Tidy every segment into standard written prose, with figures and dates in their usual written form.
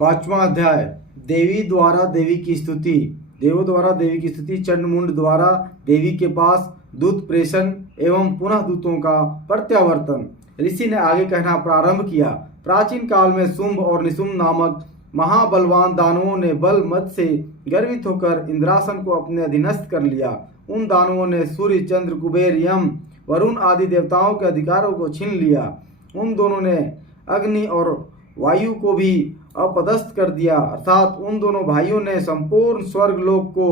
पांचवा अध्याय। देवी द्वारा देवी की स्तुति। देवों द्वारा देवी की स्तुति। चंडमुंड द्वारा देवी के पास दूत प्रेषण एवं पुनः दूतों का प्रत्यावर्तन। ऋषि ने आगे कहना प्रारंभ किया। प्राचीन काल में शुंभ और निशुंभ नामक महाबलवान दानवों ने बल मद से गर्वित होकर इंद्रासन को अपने अधीनस्थ कर लिया। उन दानवों ने सूर्य, चंद्र, कुबेर, यम, वरुण आदि देवताओं के अधिकारों को छीन लिया। उन दोनों ने अग्नि और वायु को भी अपदस्थ कर दिया, अर्थात उन दोनों भाइयों ने संपूर्ण स्वर्ग लोक को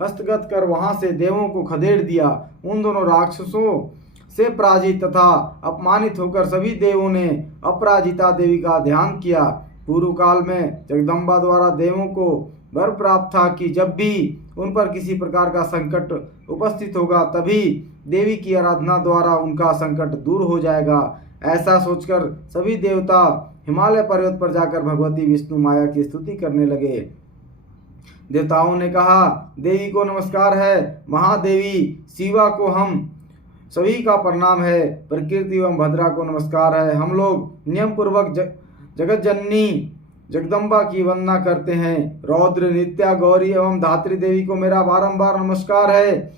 हस्तगत कर वहां से देवों को खदेड़ दिया। उन दोनों राक्षसों से पराजित तथा अपमानित होकर सभी देवों ने अपराजिता देवी का ध्यान किया। पूर्व काल में जगदम्बा द्वारा देवों को वर प्राप्त था कि जब भी उन पर किसी प्रकार का संकट उपस्थित होगा तभी देवी की आराधना द्वारा उनका संकट दूर हो जाएगा। ऐसा सोचकर सभी देवता हिमालय पर्वत पर जाकर भगवती विष्णु माया की स्तुति करने लगे। देवताओं ने कहा, देवी को नमस्कार है, महादेवी शिवा को हम सभी का प्रणाम है, प्रकृति एवं भद्रा को नमस्कार है। हम लोग नियम पूर्वक जगत जननी जगदम्बा की वंदना करते हैं। रौद्र, नित्या, गौरी एवं धात्री देवी को मेरा बारंबार नमस्कार है।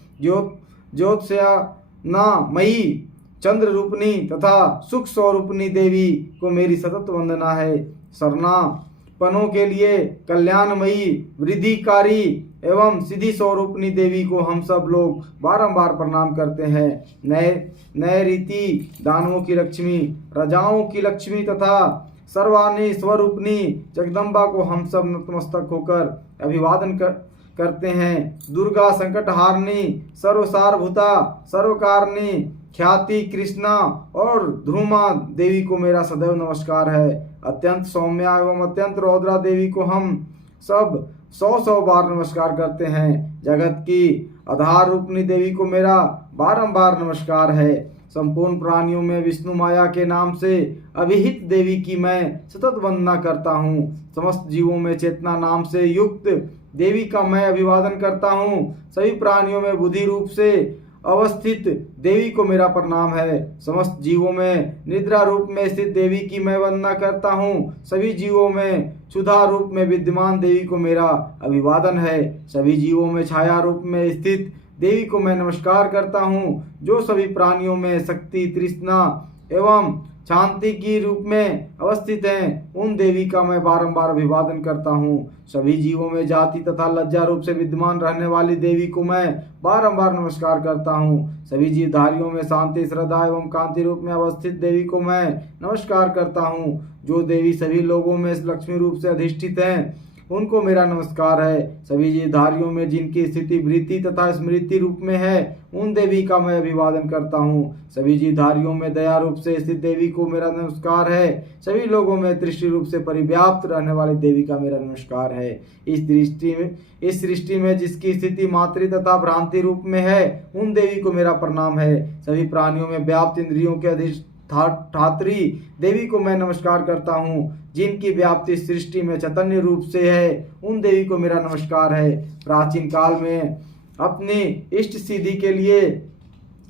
ज्योत्स्ना मयी, चंद्र रूपनी तथा सुख स्वरूपनी देवी को मेरी सतत वंदना है। शरणापनों के लिए कल्याणमयी, वृद्धिकारी एवं सिद्धि स्वरूपनी देवी को हम सब लोग बारंबार प्रणाम करते हैं। नए रीति दानवों की लक्ष्मी, राजाओं की लक्ष्मी तथा सर्वाणी स्वरूपनी जगदम्बा को हम सब नतमस्तक होकर अभिवादन करते हैं। दुर्गा, संकटहारिणी, सर्वसारभूता, सर्वकारिणी, ख्याति, कृष्णा और ध्रुमा देवी को मेरा सदैव नमस्कार है। अत्यंत सौम्या एवं अत्यंत रौद्रा देवी को हम सब 100 बार नमस्कार करते हैं। जगत की आधार रूपनी देवी को मेरा बारंबार नमस्कार है। संपूर्ण प्राणियों में विष्णु माया के नाम से अभिहित देवी की मैं सतत वंदना करता हूँ। समस्त जीवों में चेतना नाम से युक्त देवी का मैं अभिवादन करता हूँ। सभी प्राणियों में बुद्धि रूप से अवस्थित देवी को मेरा प्रणाम है। समस्त जीवों में निद्रा रूप में स्थित देवी की मैं वंदना करता हूँ। सभी जीवों में क्षुधा रूप में विद्यमान देवी को मेरा अभिवादन है। सभी जीवों में छाया रूप में स्थित देवी को मैं नमस्कार करता हूँ। जो सभी प्राणियों में शक्ति, तृष्णा एवं शांति की रूप में अवस्थित हैं, उन देवी का मैं बारंबार अभिवादन करता हूँ। सभी जीवों में जाति तथा लज्जा रूप से विद्यमान रहने वाली देवी को मैं बारंबार नमस्कार करता हूँ। सभी जीवधारियों में शांति, श्रद्धा एवं कांति रूप में अवस्थित देवी को मैं नमस्कार करता हूँ। जो देवी सभी लोगों में लक्ष्मी रूप से अधिष्ठित हैं, उनको मेरा नमस्कार है। सभी जीवधारियों में जिनकी स्थिति वृत्ति तथा स्मृति रूप में है, उन देवी का मैं अभिवादन करता हूँ। सभी जीवधारियों में दया रूप से स्थित देवी को मेरा नमस्कार है। सभी लोगों में दृष्टि रूप से परिव्याप्त रहने वाली देवी का मेरा नमस्कार है। इस सृष्टि में जिसकी स्थिति मातृ तथा भ्रांति रूप में है, उन देवी को मेरा प्रणाम है। सभी प्राणियों में व्याप्त इंद्रियों के अधिष्ठात्री देवी को मैं नमस्कार करता हूँ। जिनकी व्याप्ति सृष्टि में चैतन्य रूप से है, उन देवी को मेरा नमस्कार है। प्राचीन काल में अपनी इष्ट सिद्धि के लिए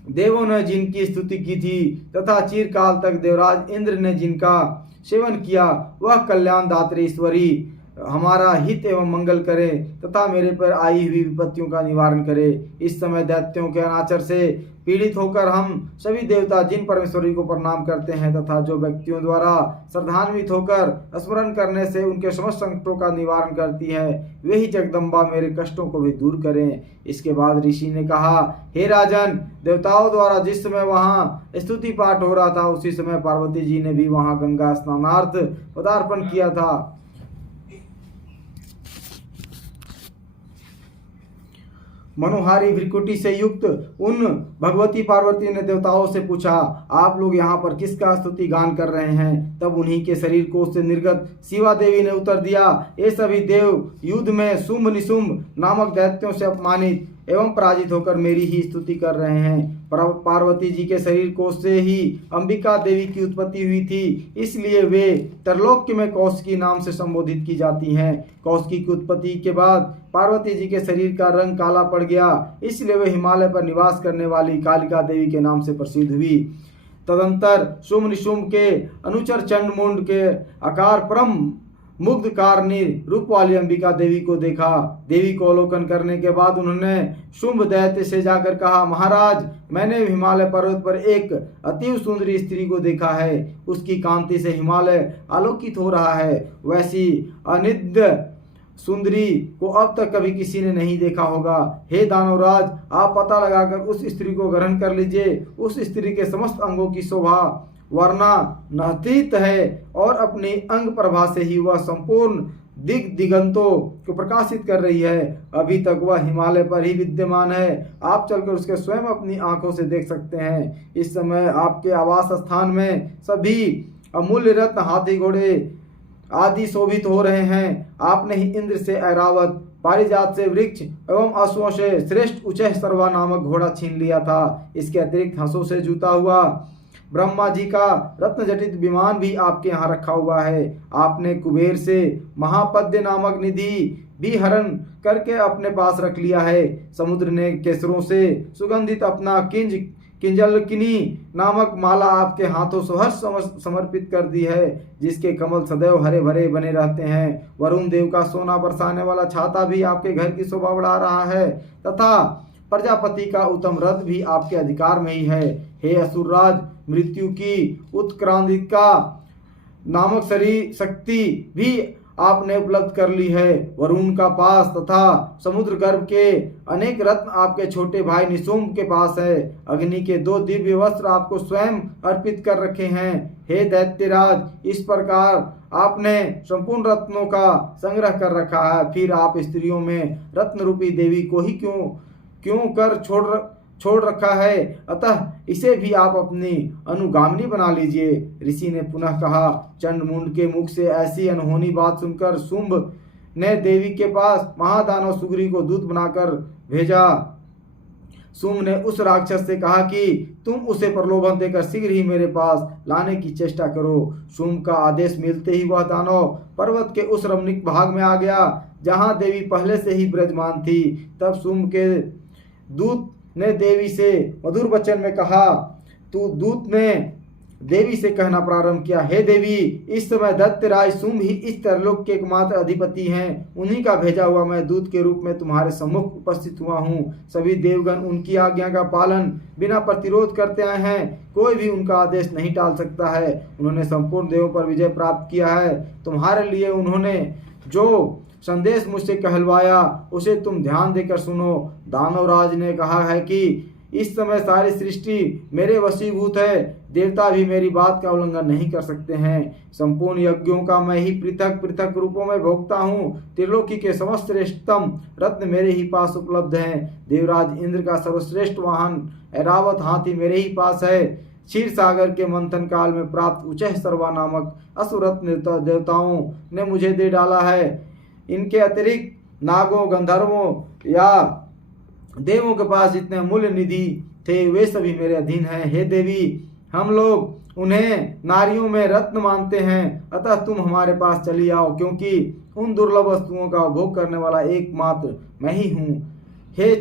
देवों ने जिनकी स्तुति की थी तथा चिरकाल तक देवराज इंद्र ने जिनका सेवन किया, वह कल्याण दात्री ईश्वरी हमारा हित एवं मंगल करे तथा मेरे पर आई हुई विपत्तियों का निवारण करे। इस समय दैत्यों के अनाचार से पीड़ित होकर हम सभी देवता जिन परमेश्वरी को प्रणाम करते हैं तथा जो व्यक्तियों द्वारा श्रद्धान्वित होकर स्मरण करने से उनके समस्त संकटों का निवारण करती है, वे ही जगदम्बा मेरे कष्टों को भी दूर करें। इसके बाद ऋषि ने कहा, हे राजन, देवताओं द्वारा जिस समय वहाँ स्तुति पाठ हो रहा था, उसी समय पार्वती जी ने भी वहाँ गंगा स्नानार्थ पदार्पण किया था। मनोहारी भ्रिकुटी से युक्त उन भगवती पार्वती ने देवताओं से पूछा, आप लोग यहाँ पर किसका स्तुति गान कर रहे हैं? तब उन्हीं के शरीर कोश से निर्गत शिवा देवी ने उत्तर दिया, ये सभी देव युद्ध में शुंभ निशुंभ नामक दैत्यों से अपमानित एवं पराजित होकर मेरी ही स्तुति कर रहे हैं। पार्वती जी के शरीर कोश से ही अंबिका देवी की उत्पत्ति हुई थी, इसलिए वे त्रैलोक्य में कौशिकी नाम से संबोधित की जाती हैं। कौशिकी की उत्पत्ति के बाद पार्वती जी के शरीर का रंग काला पड़ गया, इसलिए वे हिमालय पर निवास करने वाली कालिका देवी के नाम से प्रसिद्ध हुई। तदंतर शुंभ निशुंभ के अनुचर चंडमुंड के आकार परम मुग्ध कारणी रूप वाली अंबिका देवी को देखा। देवी को अवलोकन करने के बाद उन्होंने शुंभ दैत्य से जाकर कहा, महाराज, मैंने हिमालय पर्वत पर एक अति सुंदरी स्त्री को देखा है। उसकी कांति से हिमालय आलोकित हो रहा है। वैसी अनिद्य सुंदरी को अब तक कभी किसी ने नहीं देखा होगा। हे दानवराज, आप पता लगाकर उस स्त्री को ग्रहण कर लीजिए। उस स्त्री के समस्त अंगों की शोभा वर्णनातीत है और अपनी अंग प्रभा से ही वह संपूर्ण दिगंतों को प्रकाशित कर रही है। अभी तक वह हिमालय पर ही विद्यमान है। आप चलकर उसके स्वयं अपनी आंखों से देख सकते हैं। इस समय आपके आवास स्थान में सभी अमूल्य रत्न, हाथी, घोड़े आदि शोभित हो रहे हैं। आपने ही इंद्र से ऐरावत, पारिजात से वृक्ष एवं अश्वों से श्रेष्ठ उच्च सर्वा नामक घोड़ा छीन लिया था। इसके अतिरिक्त हंसों से जुता हुआ ब्रह्मा जी का रत्न जटित विमान भी आपके यहाँ रखा हुआ है। आपने कुबेर से महापद्य नामक निधि भी हरण करके अपने पास रख लिया है। समुद्र ने केसरों से सुगंधित अपना किंजलकिनी नामक माला आपके हाथों सहर्ष समर्पित कर दी है, जिसके कमल सदैव हरे भरे बने रहते हैं। वरुण देव का सोना बरसाने वाला छाता भी आपके घर की शोभा बढ़ा रहा है तथा प्रजापति का उत्तम रथ भी आपके अधिकार में ही है। हे असुरराज, मृत्यु की उत्क्रांतिका नामक शक्ति भी आपने उपलब्ध कर ली है। वरुण का पास तथा समुद्र गर्भ के अनेक रत्न आपके छोटे भाई निशुंभ के पास है। अग्नि के 2 दिव्य वस्त्र आपको स्वयं अर्पित कर रखे हैं। हे दैत्यराज, इस प्रकार आपने संपूर्ण रत्नों का संग्रह कर रखा है। फिर आप स्त्रियों में रत्न रूपी देवी को ही क्यों कर छोड़ रखा है? अतः इसे भी आप अपनी अनुगामिनी बना लीजिए। ऋषि ने पुनः कहा। चंडमुंड के मुख से ऐसी अनहोनी बात सुनकर शुंभ ने देवी के पास महादानव सुग्री को दूत बनाकर भेजा। शुंभ ने उस राक्षस से कहा कि तुम उसे प्रलोभन देकर शीघ्र ही मेरे पास लाने की चेष्टा करो। शुंभ का आदेश मिलते ही वह दानव पर्वत के उस रमणीक भाग में आ गया जहाँ देवी पहले से ही विराजमान थी। तब शुंभ के दूत ने देवी से मधुर वचन में कहा। दूत ने देवी से कहना प्रारंभ किया, हे देवी, इस समय दैत्यराज शुंभ ही इस तरलोक के एकमात्र अधिपति हैं। उन्हीं का भेजा हुआ मैं दूत के रूप में तुम्हारे सम्मुख उपस्थित हुआ हूँ। सभी देवगण उनकी आज्ञा का पालन बिना प्रतिरोध करते आए हैं। कोई भी उनका आदेश नहीं टाल सकता है। उन्होंने संपूर्ण देवों पर विजय प्राप्त किया है। तुम्हारे लिए उन्होंने जो संदेश मुझसे कहलवाया उसे तुम ध्यान देकर सुनो। दानवराज ने कहा है कि इस समय सारी सृष्टि मेरे वशीभूत है। देवता भी मेरी बात का उल्लंघन नहीं कर सकते हैं। संपूर्ण यज्ञों का मैं ही पृथक पृथक रूपों में भोगता हूँ। त्रिलोकी के समस्त श्रेष्ठतम रत्न मेरे ही पास उपलब्ध हैं। देवराज इंद्र का सर्वश्रेष्ठ वाहन ऐरावत हाथी मेरे ही पास है। क्षीर सागर के मंथन काल में प्राप्त उच्च सर्वा नामक असुरत्न देवताओं ने मुझे दे डाला है। इनके अतिरिक्त नागों, गंधर्वों या देवों के पास जितने मूल्य निधि थे वे सभी मेरे अधीन हैं। हे देवी, हम लोग उन्हें नारियों में रत्न मानते हैं। अतः तुम हमारे पास चली आओ, क्योंकि उन दुर्लभ वस्तुओं का उपभोग करने वाला एकमात्र मैं ही हूँ। हे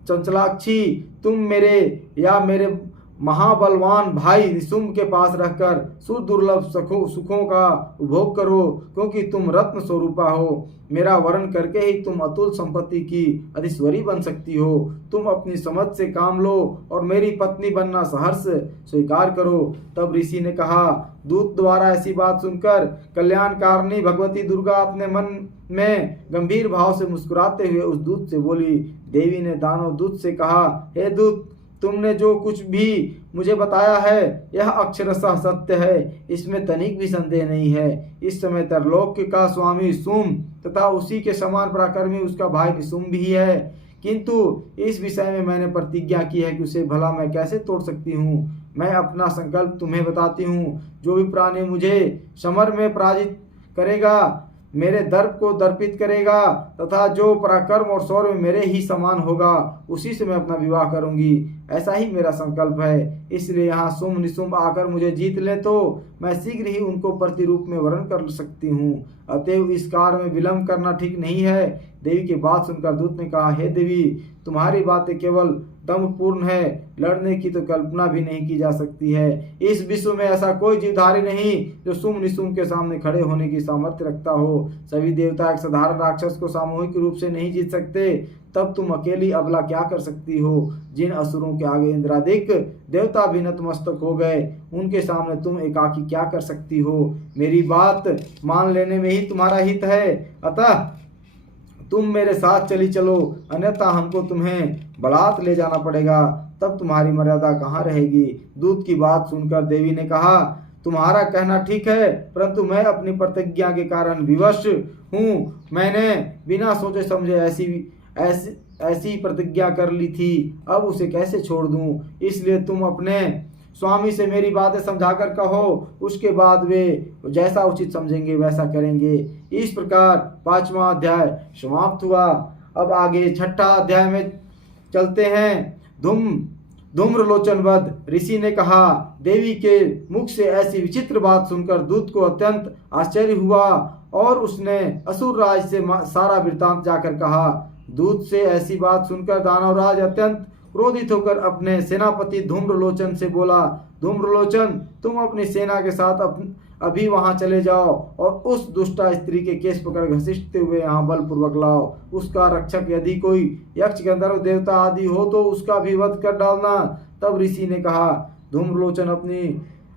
चंचलाक्षी, तुम मेरे या मेरे महाबलवान भाई निशुंभ के पास रहकर सुदुर्लभ सुखों का उपभोग करो, क्योंकि तुम रत्न स्वरूपा हो। मेरा वर्ण करके ही तुम अतुल संपत्ति की अधीश्वरी बन सकती हो। तुम अपनी समझ से काम लो और मेरी पत्नी बनना सहर्ष स्वीकार करो। तब ऋषि ने कहा। दूत द्वारा ऐसी बात सुनकर कल्याणकारिणी भगवती दुर्गा अपने मन में गंभीर भाव से मुस्कुराते हुए उस दूत से बोली। देवी ने दानव दूत से कहा, हे दूत, तुमने जो कुछ भी मुझे बताया है यह अक्षरशः सत्य है। इसमें तनिक भी संदेह नहीं है। इस समय तरलोक का स्वामी शुंभ तथा उसी के समान पराक्रमी उसका भाई निशुंभ भी है, किंतु इस विषय में मैंने प्रतिज्ञा की है कि उसे भला मैं कैसे तोड़ सकती हूँ। मैं अपना संकल्प तुम्हें बताती हूँ। जो भी प्राणी मुझे समर में पराजित करेगा, मेरे दर्प को दर्पित करेगा तथा जो पराक्रम और शौर्य में मेरे ही समान होगा, उसी से मैं अपना विवाह करूंगी। ऐसा ही मेरा संकल्प है। इसलिए यहाँ शुंभ निशुंभ आकर मुझे जीत ले तो मैं शीघ्र ही उनको प्रतिरूप में वर्ण कर सकती हूँ। अतएव इस कार्य में विलंब करना ठीक नहीं है। देवी की बात सुनकर दूत ने कहा, हे देवी, तुम्हारी बातें केवल दम्भपूर्ण है, लड़ने की तो कल्पना भी नहीं की जा सकती है। इस विश्व में ऐसा कोई जीवधारी नहीं जो शुंभ निशुंभ के सामने खड़े होने की सामर्थ्य रखता हो। सभी देवता एक साधारण राक्षस को सामूहिक रूप से नहीं जीत सकते, तब तुम अकेली अबला क्या कर सकती हो। जिन असुरों के आगे इंद्रादिक देवता भी नतमस्तक हो गए, उनके सामने तुम एकाकी क्या कर सकती हो। मेरी बात मान लेने में ही तुम्हारा हित है, अतः तुम मेरे साथ चली चलो, अन्यथा हमको तुम्हें बलात् ले जाना पड़ेगा, तब तुम्हारी मर्यादा कहाँ रहेगी। दूत की बात सुनकर देवी ने कहा, तुम्हारा कहना ठीक है, परंतु मैं अपनी प्रतिज्ञा के कारण विवश हूँ। मैंने बिना सोचे समझे ऐसी प्रतिज्ञा कर ली थी, अब उसे कैसे छोड़ दूं। इसलिए तुम अपने स्वामी से मेरी बातें समझाकर कहो, उसके बाद वे जैसा उचित समझेंगे वैसा करेंगे। इस प्रकार 5वां अध्याय समाप्त हुआ। अब आगे 6ठा अध्याय में चलते हैं। धूम्रलोचन वध। ऋषि ने कहा, देवी के मुख से ऐसी विचित्र बात सुनकर दूत को अत्यंत आश्चर्य हुआ और उसने असुर राज से सारा वृत्तांत जाकर कहा। दूत से ऐसी बात सुनकर दानवराज अत्यंत क्रोधित होकर अपने सेनापति धूम्रलोचन से बोला, धूम्रलोचन, तुम अपनी सेना के साथ अभी वहां चले जाओ और उस दुष्टा स्त्री के केस पकड़ घसीटते हुए यहाँ बलपूर्वक लाओ। उसका रक्षक यदि कोई यक्ष गंधर्व देवता आदि हो तो उसका भी वध कर डालना। तब ऋषि ने कहा, धूम्रलोचन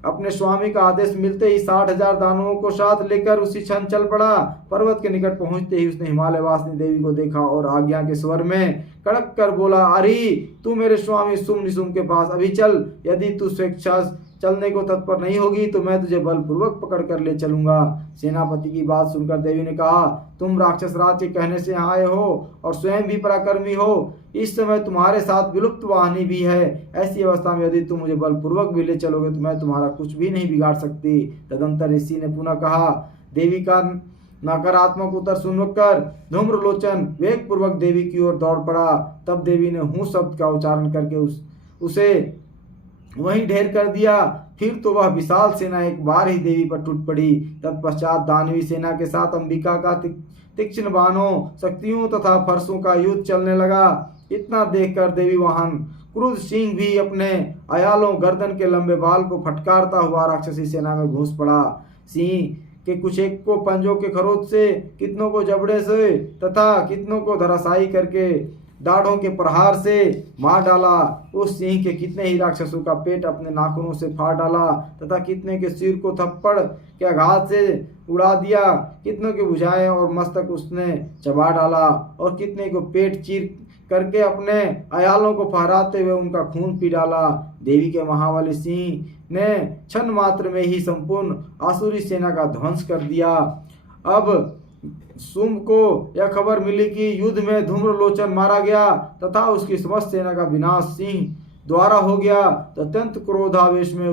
अपने स्वामी का आदेश मिलते ही 60,000 दानवों को साथ लेकर उसी क्षण चल पड़ा। पर्वत के निकट पहुंचते ही उसने हिमालय वासिनी देवी को देखा और आज्ञा के स्वर में कड़क कर बोला, अरे तू मेरे स्वामी शुंभ निशुंभ के पास अभी चल। यदि तू स्वेच्छा चलने को तत्पर नहीं होगी तो मैं तुझे बलपूर्वक पकड़ कर ले चलूंगा। सेनापति की बात सुनकर देवी ने कहा, तुम राक्षस राज के कहने से यहाँ आए हो और स्वयं भी पराक्रमी हो। इस समय तुम्हारे साथ विलुप्त वाहिनी भी है। ऐसी अवस्था में यदि तुम मुझे बलपूर्वक भी ले चलोगे तो मैं तुम्हारा कुछ भी नहीं बिगाड़ सकती। तदंतर ऋषि ने पुनः कहा। देवी का नकारात्मक उत्तर सुनकर धूम्रलोचन वेग पूर्वक देवी की ओर दौड़ पड़ा। तब देवी ने हूँ शब्द का उच्चारण करके उसे वहीं ढेर कर दिया। फिर तो वह विशाल सेना एक बार ही देवी पर टूट पड़ी। तत्पश्चात दानवी सेना के साथ अंबिका का तीक्ष्ण बाणों, शक्तियों तथा फरसों का युद्ध चलने लगा। इतना देखकर देवी वाहन क्रुद्ध सिंह भी अपने अयालों गर्दन के लंबे बाल को फटकारता हुआ राक्षसी सेना में घुस पड़ा। सिंह के कुछ एक को पंजों के खरोच से, कितनों को जबड़े से तथा कितनों को धराशायी करके दाढ़ों के प्रहार से मार डाला। उस सिंह के कितने ही राक्षसों का पेट अपने नाखूनों से फाड़ डाला तथा कितने के सिर को थप्पड़ के आघात से उड़ा दिया। कितनों के भुजाएं और मस्तक उसने चबा डाला और कितने को पेट चीर करके अपने अयालों को फहराते हुए उनका खून पी डाला। देवी के महाबली सिंह ने क्षण मात्र में ही संपूर्ण आसुरी सेना का ध्वंस कर दिया। अब शुंभ को यह खबर मिली कि युद्ध में धूम्रलोचन मारा गया तथा उसकी समस्त सेना का विनाश सिंह द्वारा हो गया। तो अत्यंत क्रोधावेश में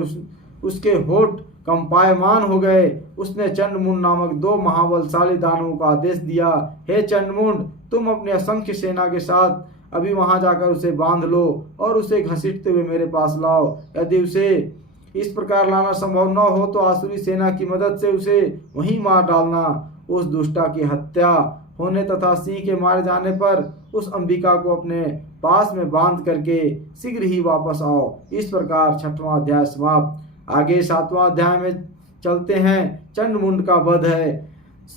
उसके होठ कंपायमान हो गए। उसने चंडमुंड नामक 2 महाबलशाली दानवों का आदेश दिया, हे चंडमुंड, तुम अपनी असंख्य सेना के साथ अभी वहां जाकर उसे बांध लो और उसे घसीटते हुए मेरे पास लाओ। यदि उसे इस प्रकार लाना संभव न हो तो आसुरी सेना की मदद से उसे वहीं मार डालना। उस दुष्टा की हत्या होने तथा सिंह के मारे जाने पर उस अंबिका को अपने पास में बांध करके शीघ्र ही वापस आओ। इस प्रकार 6वां अध्याय समाप्त। आगे 7वां अध्याय में चलते हैं। चंडमुंड का वध है।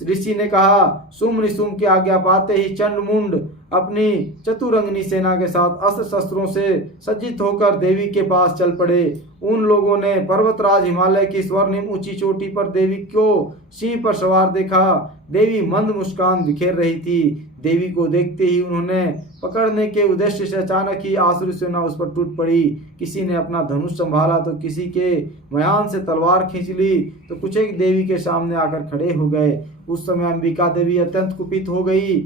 ऋषि ने कहा, शुंभ निशुंभ की आज्ञा पाते ही चंडमुंड अपनी चतुरंगनी सेना के साथ अस्त्र शस्त्रों से सज्जित होकर देवी के पास चल पड़े। उन लोगों ने पर्वतराज हिमालय की स्वर्णिम ऊंची चोटी पर देवी को सिंह पर सवार देखा। देवी मंद मुस्कान बिखेर रही थी। देवी को देखते ही उन्होंने पकड़ने के उद्देश्य से अचानक ही आसुरी सेना उस पर टूट पड़ी। किसी ने अपना धनुष संभाला तो किसी के मयान से तलवार खींच ली तो कुछ एक देवी के सामने आकर खड़े हो गए। उस समय अंबिका देवी अत्यंत कुपित हो गई।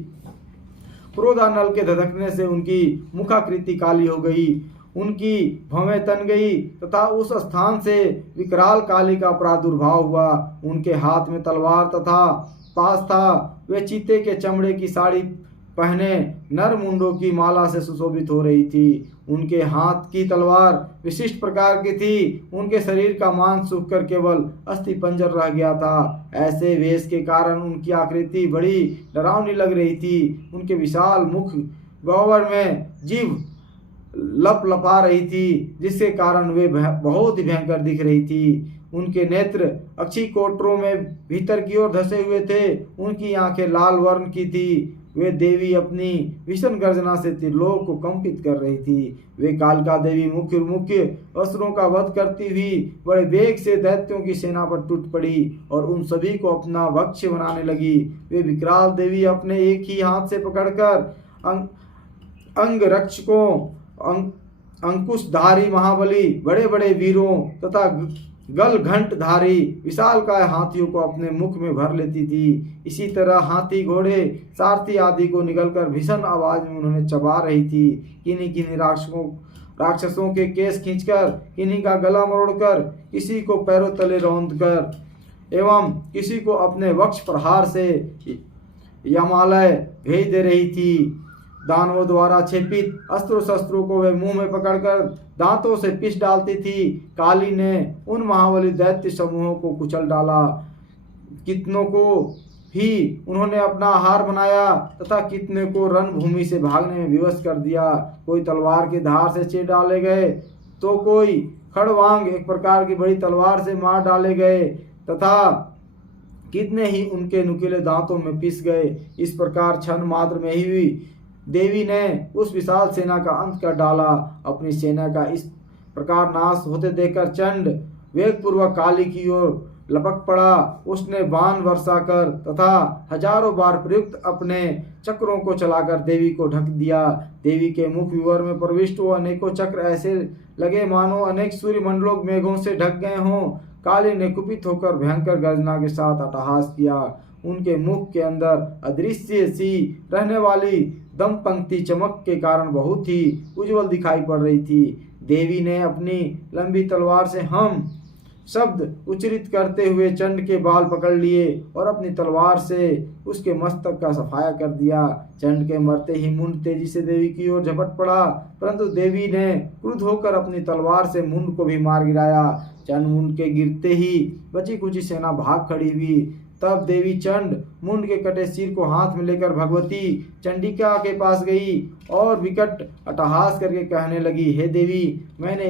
क्रोधानल के धधकने से उनकी मुखाकृति काली हो गई, उनकी भवें तन गई तथा उस स्थान से विकराल काली का प्रादुर्भाव हुआ। उनके हाथ में तलवार तथा पास था। वे चीते के चमड़े की साड़ी पहने नर मुंडों की माला से सुशोभित हो रही थी। उनके हाथ की तलवार विशिष्ट प्रकार की थी। उनके शरीर का मांस सूख कर केवल अस्थि पंजर रह गया था। ऐसे वेश के कारण उनकी आकृति बड़ी डरावनी लग रही थी। उनके विशाल मुख गह्वर में जीभ लपलपा रही थी, जिसके कारण वे बहुत ही भयंकर दिख रही थी। उनके नेत्र अक्षी कोटरों में भीतर की ओर धसे हुए थे। उनकी आंखें लाल वर्ण की थी। वे देवी अपनी भीषण गर्जना से त्रिलोक को कंपित कर रही थी। वे कालिका देवी मुख्य मुख्य असुरों का वध करती हुई बड़े वेग से दैत्यों की सेना पर टूट पड़ी और उन सभी को अपना भक्ष्य बनाने लगी। वे विकराल देवी अपने एक ही हाथ से पकड़कर अंग रक्षकों, अंकुशधारी महाबली, बड़े बड़े वीरों तथा गल घंटधारी विशालकाय हाथियों को अपने मुख में भर लेती थी। इसी तरह हाथी, घोड़े, सारथी आदि को निगलकर भीषण आवाज में उन्होंने चबा रही थी। किन्हीं किन्हीं राक्षसों के केस खींचकर, किन्हीं का गला मरोड़कर, किसी को पैरों तले रौंदकर एवं किसी को अपने वक्ष प्रहार से यमालय भेज दे रही थी। दानवों द्वारा छेपित अस्त्रों शस्त्रों को वे मुंह में पकड़कर दांतों से पीस डालती थी। काली ने उन महाबली दैत्य समूहों को कुचल डाला। कितनों को ही उन्होंने अपना आहार बनाया तथा कितने को रणभूमि से भागने में विवश कर दिया। कोई तलवार की धार से चीर डाले गए तो कोई खड़वांग एक प्रकार की बड़ी तलवार से मार डाले गए तथा कितने ही उनके नुकीले दांतों में पिस गए। इस प्रकार क्षण मात्र में ही देवी ने उस विशाल सेना का अंत कर डाला। अपनी सेना का इस प्रकार नाश होते देखकर चंड वेगपूर्वक काली की ओर लपक पड़ा। उसने बाण वर्षा कर तथा हजारों बार प्रयुक्त अपने चक्रों को चलाकर देवी को ढक दिया। देवी के मुख विवर में प्रविष्ट हुए अनेकों चक्र ऐसे लगे मानो अनेक सूर्य मंडलों मेघों से ढक गए हों। काली ने कुपित होकर भयंकर गर्जना के साथ अट्टहास किया। उनके मुख के अंदर अदृश्य सी रहने वाली दम पंक्ति चमक के कारण बहुत ही उज्जवल दिखाई पड़ रही थी। देवी ने अपनी लंबी तलवार से हम शब्द उच्चरित करते हुए चंड के बाल पकड़ लिए और अपनी तलवार से उसके मस्तक का सफाया कर दिया। चंड के मरते ही मुंड तेजी से देवी की ओर झपट पड़ा, परंतु देवी ने क्रुद्ध होकर अपनी तलवार से मुंड को भी मार गिराया। चंड मुंड के गिरते ही बची कुची सेना भाग खड़ी हुई। तब देवी चंड मुंड के कटे सिर को हाथ में लेकर भगवती चंडिका के पास गई और विकट अट्टहास करके कहने लगी, हे देवी, मैंने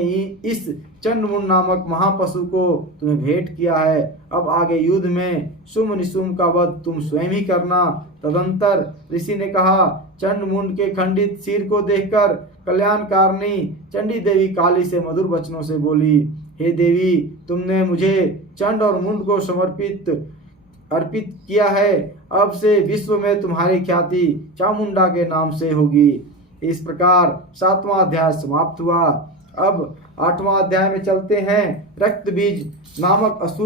इस चंडमुंड नामक महापशु को तुम्हें भेंट किया है। अब आगे युद्ध में शुम्भ निशुम्भ का वध तुम स्वयं ही करना। तदंतर ऋषि ने कहा। चंडमुंड के खंडित सिर को देखकर कल्याणकारिणी चंडी देवी काली से मधुर वचनों से बोली, हे देवी, तुमने मुझे चंड और मुंड को अर्पित किया है। अब से विश्व में तुम्हारी ख्याति चामुंडा के नाम से होगी। इस प्रकार 7वां अध्याय समाप्त हुआ। अब 8वां अध्याय में चलते हैं। रक्त बीज नामक असुर